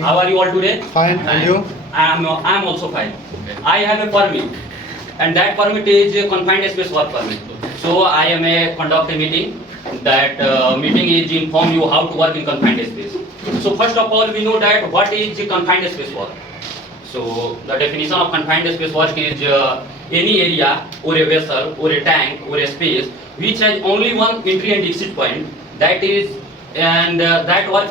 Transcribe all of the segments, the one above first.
How are you all today? Fine, and you? I am also fine. I have a permit, and that permit is a confined space work permit. So I am a conduct a meeting. That meeting is inform you how to work in confined space. So first of all, we know that what is confined space work. So the definition of confined space work is any area or a vessel or a tank or a space which has only one entry and exit point. That is, and that work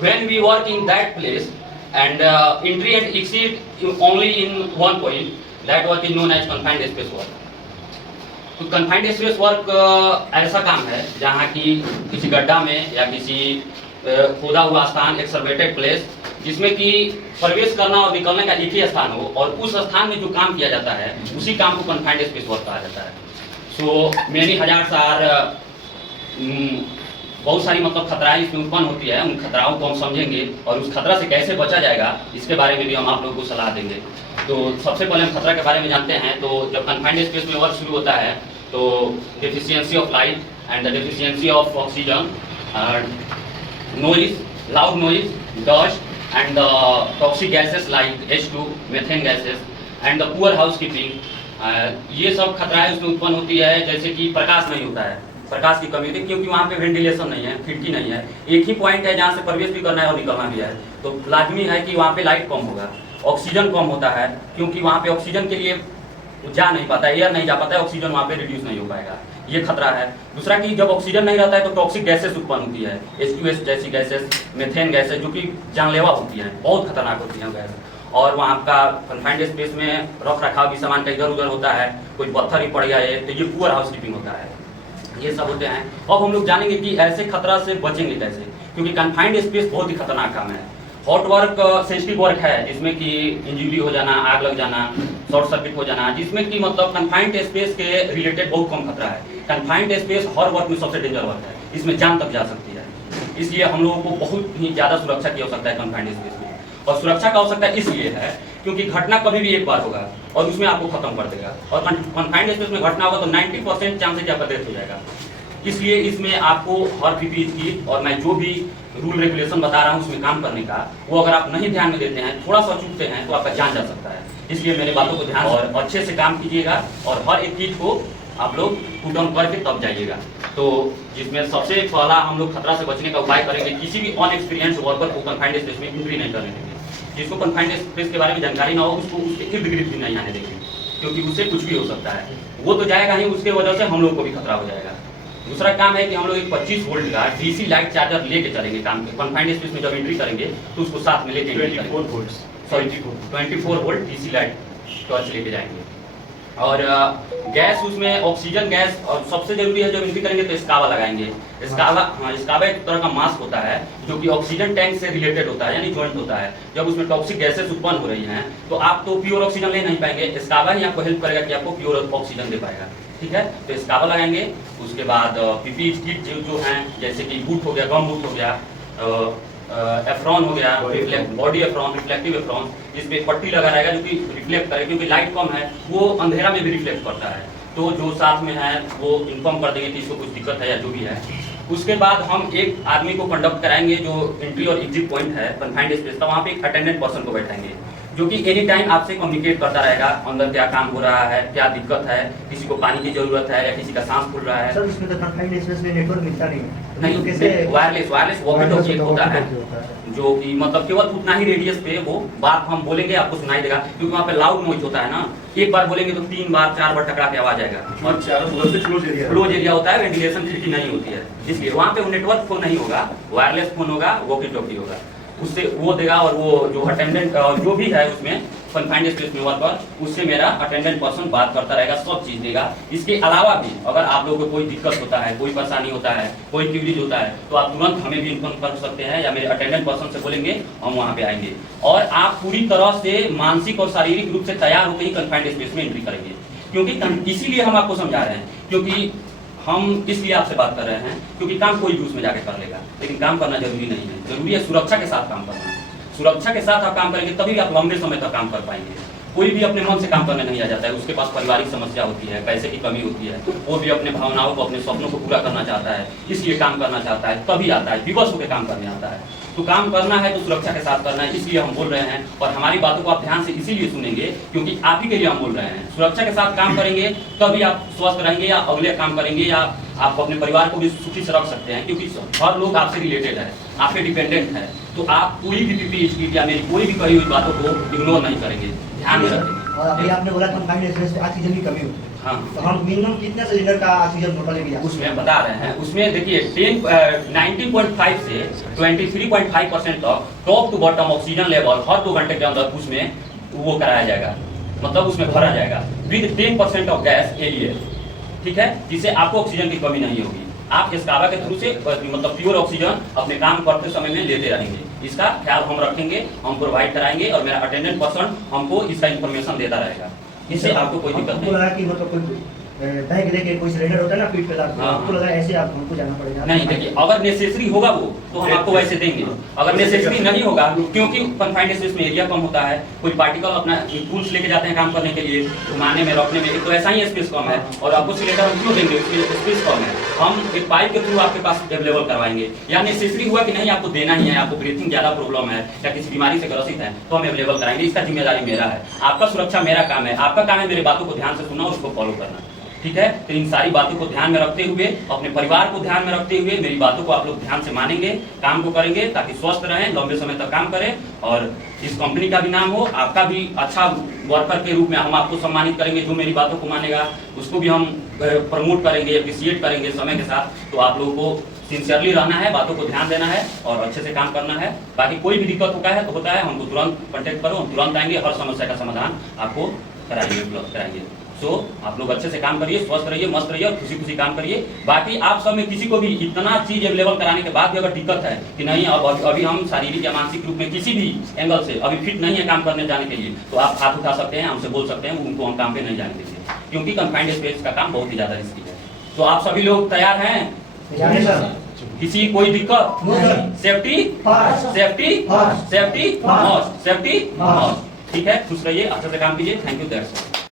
when we work in that place and entry and exit only in one point. That work is known as confined space work. तो confined space work ऐसा काम है जहाँ की किसी गड्ढा में या किसी खोदा हुआ स्थान एक्सर्वेटेड प्लेस जिसमें कि प्रवेश करना और निकलने का एक ही स्थान हो और उस स्थान में जो काम किया जाता है उसी काम को कन्फाइंड स्पेस वर्क कहा जाता है. सो मेनी हजार सार बहुत सारी मतलब खतराएं इसमें उत्पन्न होती है. उन खतराओं को हम समझेंगे और उस खतरा से कैसे बचा जाएगा इसके बारे में भी हम आप लोगों को सलाह देंगे. तो सबसे पहले हम खतरा के बारे में जानते हैं. तो जब कन्फाइंड स्पेस में वर्क शुरू होता है तो deficiency of light and the deficiency of oxygen, noise, loud noise, dust and the toxic gases like H2, methane gases and the poor housekeeping, ये सब खतराएं उसमें उत्पन्न होती है. जैसे कि प्रकाश नहीं होता है, प्रकाश की कमी होती है क्योंकि वहाँ पे वेंटिलेशन नहीं है, खिड़की नहीं है, एक ही पॉइंट है जहाँ से प्रवेश भी करना है और निकलना भी है. तो लाजमी है कि वहाँ पे लाइट कम होगा. ऑक्सीजन कम होता है क्योंकि वहाँ पे ऑक्सीजन के लिए जा नहीं पाता है, एयर नहीं जा पाता है, ऑक्सीजन वहाँ पे रिड्यूस नहीं हो पाएगा. ये खतरा है. दूसरा कि जब ऑक्सीजन नहीं रहता है तो टॉक्सिक गैसेस उत्पन्न होती है, H2S जैसी गैसेस, मीथेन गैसेस जो कि जानलेवा होती हैं, बहुत खतरनाक होती हैं गैस. और वहाँ का कन्फाइंड स्पेस में रख रखाव भी सामान का इधर उधर होता है, कोई पत्थर ही पड़ गया है तो ये पुअर हाउसकीपिंग होता है. ये सब होते हैं. अब हम लोग जानेंगे कि ऐसे खतरा से बचेंगे कैसे, क्योंकि कन्फाइंड स्पेस बहुत ही खतरनाक काम है. हॉट वर्क सेंसिटिव वर्क है जिसमें कि इंजरी हो जाना, आग लग जाना, शॉर्ट सर्किट हो जाना, जिसमें कि मतलब कन्फाइंड स्पेस के रिलेटेड बहुत कम खतरा है. कन्फाइंड स्पेस हर वर्क में सबसे डेंजर वर्क है, इसमें जान तक जा सकती है. इसलिए हम लोगों को बहुत ही ज़्यादा सुरक्षा की आवश्यकता है कन्फाइंड स्पेस में. और सुरक्षा का आवश्यकता इसलिए है क्योंकि घटना कभी भी एक बार होगा और उसमें आपको खत्म कर देगा. और कन्फाइंड स्पेस में घटना होगा तो 90% चांस है कि आपका डेथ हो जाएगा. इसलिए इसमें आपको हर PPE की और मैं जो भी रूल रेगुलेशन बता रहा हूँ उसमें काम करने का, वो अगर आप नहीं ध्यान में देते हैं, थोड़ा सा चूकते हैं तो आपका जान जा सकता है. इसलिए मेरे बातों को ध्यान और अच्छे से काम कीजिएगा और हर एक चीज़ को आप लोग पुट ऑन करके तब जाइएगा. तो जिसमें सबसे पहला हम लोग खतरा से बचने का उपाय करेंगे, किसी भी अनएक्सपीरियंस वर्कर को कन्फाइंड स्पेस में एंट्री नहीं करने देंगे. जिसको कन्फाइंड स्पेस के बारे में जानकारी ना हो उसको उसके इर्द गिर्द भी नहीं आने देंगे, क्योंकि उससे कुछ भी हो सकता है. वो तो जाएगा ही, उसके वजह से हम लोग को भी खतरा हो जाएगा. दूसरा काम है कि हम लोग एक 25 वोल्ट का DC लाइट चार्जर लेके चलेंगे काम के. कन्फाइंड स्पेस में जब एंट्री करेंगे तो उसको साथ में लेके 24 वोल्ट DC लाइट टॉर्च लेके जाएंगे. और गैस उसमें ऑक्सीजन गैस, और सबसे जरूरी है जब एंट्री करेंगे तो स्काबा लगाएंगे. स्काबा एक तरह का मास्क होता है जो कि ऑक्सीजन टैंक से रिलेटेड होता है, यानी जॉइंट होता है. जब उसमें टॉक्सिक गैसेस उत्पन्न हो रही हैं तो आप तो प्योर ऑक्सीजन ले नहीं पाएंगे, स्काबा ही आपको हेल्प करेगा कि आपको प्योर ऑक्सीजन दे पाएगा. ठीक है, तो स्काबा लगाएंगे. उसके बाद PPE किट जो हैं जैसे कि बूट हो गया, गम बूट हो गया, एफ्रॉन हो गया, बॉडी एफ्रॉन, रिफ्लेक्टिव एफ्रॉन, इस पे पट्टी लगा रहेगा जो कि रिफ्लेक्ट करे, क्योंकि लाइट कम है वो अंधेरा में भी रिफ्लेक्ट करता है. तो जो साथ में है वो इन्फॉर्म कर देंगे कि इसको कुछ दिक्कत है या जो भी है. उसके बाद हम एक आदमी को कंडक्ट कराएंगे जो एंट्री और एग्जिट पॉइंट है कन्फाइंड स्पेस का, वहाँ पे एक अटेंडेंट पर्सन को बैठाएंगे जो कि एनी टाइम आपसे कम्युनिकेट करता रहेगा अंदर क्या काम हो रहा है, क्या दिक्कत है, किसी को पानी की जरूरत है या किसी का सांस फूल रहा है. सर इसमें तो कन्फाइंड स्पेस में नेटवर्क मिलता नहीं. वायरलेस वॉकी टॉकी होता है जो कि मतलब केवल उतना ही रेडियस पे वो बात हम बोलेंगे आपको सुनाई देगा, क्योंकि वहाँ पे लाउड नॉइज होता है ना. एक बार बोलेंगे तो 3 बार 4 बार टकरा के आवाज आएगा. और क्लोज एरिया होता है, वेंटिलेशन खिड़की नहीं होती है, इसलिए वहाँ पे नेटवर्क फोन नहीं होगा, वायरलेस फोन होगा, वॉकी टॉकी होगा, उससे वो देगा. और वो जो अटेंडेंट जो भी है उसमें कन्फाइंड स्पेस में वर्कर, उससे मेरा अटेंडेंट पर्सन बात करता रहेगा, सब चीज़ देगा. इसके अलावा भी अगर आप लोगों को कोई दिक्कत होता है, कोई परेशानी होता है, कोई क्यूरीज होता है तो आप तुरंत हमें भी इन्फॉर्म कर सकते हैं या मेरे अटेंडेंट पर्सन से बोलेंगे, हम वहाँ पे आएंगे. और आप पूरी तरह से मानसिक और शारीरिक रूप से तैयार होकर ही कन्फाइंड स्पेस में एंट्री करेंगे, क्योंकि इसीलिए हम आपको समझा रहे हैं, क्योंकि हम इसलिए आपसे बात कर रहे हैं क्योंकि काम कोई भी उसमें जाके कर लेगा, लेकिन काम करना जरूरी नहीं है. जरूरी है सुरक्षा के साथ काम करना. सुरक्षा के साथ आप काम करेंगे तभी आप लंबे समय तक काम कर पाएंगे. कोई भी अपने मन से काम करने नहीं आ जाता है, उसके पास पारिवारिक समस्या होती है, पैसे की कमी होती है, वो भी अपने भावनाओं को, अपने सपनों को पूरा करना चाहता है, इसलिए काम करना चाहता है, तभी आता है, विवश होकर काम करने आता है. तो काम करना है तो सुरक्षा के साथ करना है, इसलिए हम बोल रहे हैं। और हमारी बातों को आप ध्यान से इसीलिए सुनेंगे क्योंकि आप ही के लिए हम बोल रहे हैं। सुरक्षा के साथ काम करेंगे तभी आप स्वस्थ रहेंगे, या अगले काम करेंगे, या आप अपने परिवार को भी सुखी से रख सकते हैं, क्योंकि हर लोग आपसे रिलेटेड है, आपके डिपेंडेंट है। तो आप कोई भी PPE किट या मेरी कोई भी कही हुई बातों को इग्नोर नहीं करेंगे, ध्यान में रखेंगे। और अभी आपने बोला कंफाइंड स्पेस में ऑक्सीजन की कमी होती है, हाँ, तो हम मिनिमम कितने सिलेंडर का ऑक्सीजन टोटल लेके जाते उसमें बता रहे हैं। उसमें देखिए 19.5 से 23.5% तक top to bottom oxygen level हर 2 घंटे के अंदर उसमें वो कराया जाएगा, मतलब उसमें भरा जाएगा विद 10% ऑफ गैस एलिए, ठीक है, जिससे आपको ऑक्सीजन की कमी नहीं होगी। आप एस्कावा के थ्रू से मतलब प्योर ऑक्सीजन अपने काम करते समय में लेते रहेंगे। इसका ख्याल हम रखेंगे, हम प्रोवाइड कराएंगे, और मेरा अटेंडेंट पर्सन हमको इसका इन्फॉर्मेशन देता रहेगा। इससे आपको कोई दिक्कत हमको नहीं। लगा कि मतलब कोई बैग लेके कोई सिलेंडर होता है ना पीठ पे लाद के, हाँ। हमको लगा ऐसे आप हमको जाना पड़ेगा। नहीं, देखिए अगर नेसेसरी होगा वो तो हम आपको वैसे देंगे, अगर नेसेसरी नहीं होगा, क्योंकि कन्फाइंड स्पेस में एरिया कम होता है, कोई पार्टिकल अपना टूल्स लेके जाते हैं काम करने के लिए, घुमाने में रखने में, एक तो ऐसा ही स्पेस कम है, और आपको सिलेंडर हम क्यों देंगे, उसके स्पेस कम है, हम एक पाइप के थ्रू आपके पास अवेलेबल करवाएंगे। या नेसेसरी हुआ कि नहीं आपको देना ही है, आपको ब्रीथिंग ज्यादा प्रॉब्लम है या किसी बीमारी से ग्रसित है, तो हम अवेलेबल कराएंगे। इसका जिम्मेदारी मेरा है, आपका सुरक्षा मेरा काम है, आपका काम है मेरी बातों को ध्यान से सुनना और उसको फॉलो करना, ठीक है। तो इन सारी बातों को ध्यान में रखते हुए, अपने परिवार को ध्यान में रखते हुए, मेरी बातों को आप लोग ध्यान से मानेंगे, काम को करेंगे, ताकि स्वस्थ रहें, लंबे समय तक काम करें, और इस कंपनी का भी नाम हो, आपका भी अच्छा वर्कर के रूप में हम आपको सम्मानित करेंगे। जो मेरी बातों को मानेगा उसको भी हम प्रमोट करेंगे, अप्रिशिएट करेंगे समय के साथ। तो आप लोगों को सिंसियरली रहना है, बातों को ध्यान देना है और अच्छे से काम करना है। बाकी कोई भी दिक्कत होता है तो होता है, हमको तुरंत कॉन्टेक्ट करो, हम तुरंत आएंगे, हर समस्या का समाधान आपको कराएंगे, उपलब्ध कराएंगे। सो आप लोग अच्छे से काम करिए, स्वस्थ रहिए, मस्त रहिए और खुशी खुशी काम करिए। बाकी आप सब में किसी को भी इतना चीज अवेलेबल कराने के बाद भी अगर दिक्कत है कि नहीं अब अभी हम शारीरिक या मानसिक रूप में किसी भी एंगल से अभी फिट नहीं है काम करने जाने के लिए, तो आप हाथ उठा सकते हैं, हमसे बोल सकते हैं, उनको हम काम पे नहीं जाने देंगे, क्योंकि कन्फाइंड स्पेस का काम बहुत ही ज्यादा रिस्की है। तो आप सभी लोग तैयार हैं? जाने सर। किसी कोई दिक्कत? No sir. Safety first. Safety first. Safety first. Must, safety first. Must, ठीक है। खुश रहिए, अच्छे से काम कीजिए। Thank you, that's all.